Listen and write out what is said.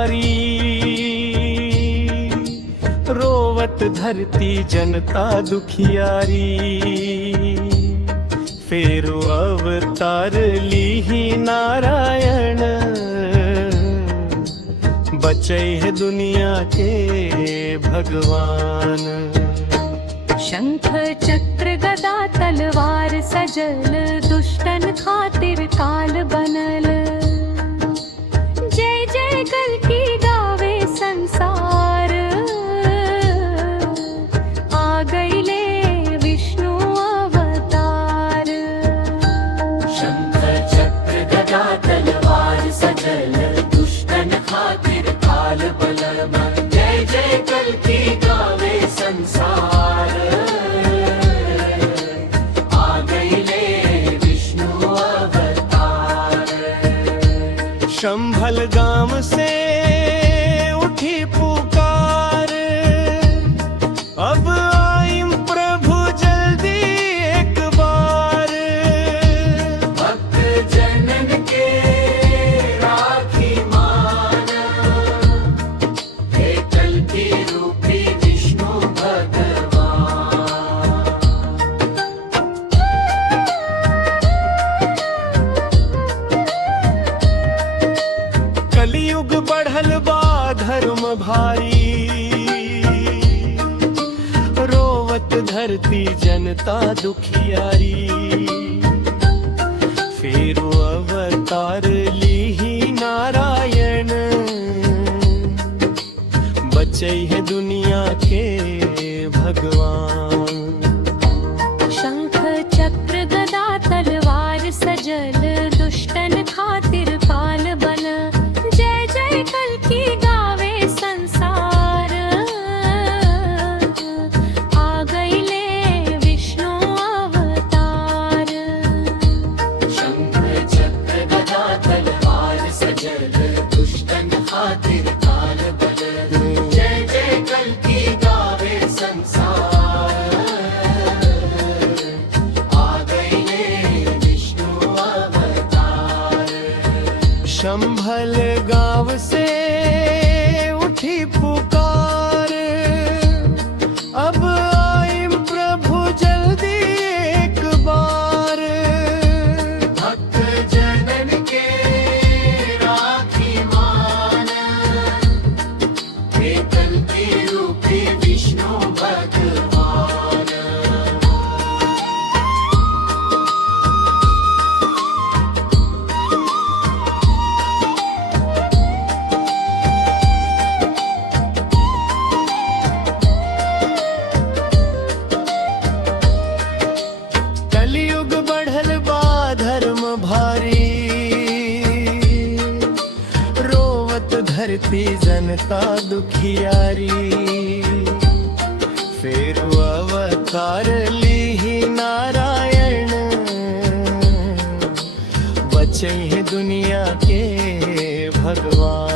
दुखियारी, रोवत धरती जनता दुखियारी। फेरो अवतार लीही नारायण, बचै है दुनिया के भगवान। शंख चक्र गदा तलवार सजल, दुष्टन खातिर काल बनल। जय जय कल्कि गावे संसार, आ गईले विष्णु अवतार। शंख चक्र गदा तलवार सजल, दुष्टन खातिर काल बनल। जय जय कल्कि गावे संसार, शंभल गांव से उठी पुकार, अब आइम प्रभु जल्दी एक बार। भक्त जनन के राखी माना, हे कल्कि रूपी विष्णु भगवान। कलियुग बढ़ल बा धर्म भारी, रोवत धरती जनता दुखियारी। फेरो अवतार लीही नारायण, बचै है दुनिया के भगवान। शंख चक्र गदा तलवार सजल, दुष्टन खातिर काल बन। जय जय कल्कि गावे संसार, आ गईले विष्णु अवतार। शंख चक्र गदा तलवार सजल, दुष्टन खातिर काल बनल। जय जय कल्कि गावे संसार, आ गईले विष्णु अवतार। शंभल गांव से उठी पुकार, अब आइम प्रभु जल्दी एक बार। भक्त जनन के राखी माना, हे कल्कि रूपी विष्णु भगवान। कलियुग बढ़ल बा धर्म भारी, रोवत धरती जनता दुखियारी। फेरो अवतार लीही नारायण, बचै है दुनिया के भगवान।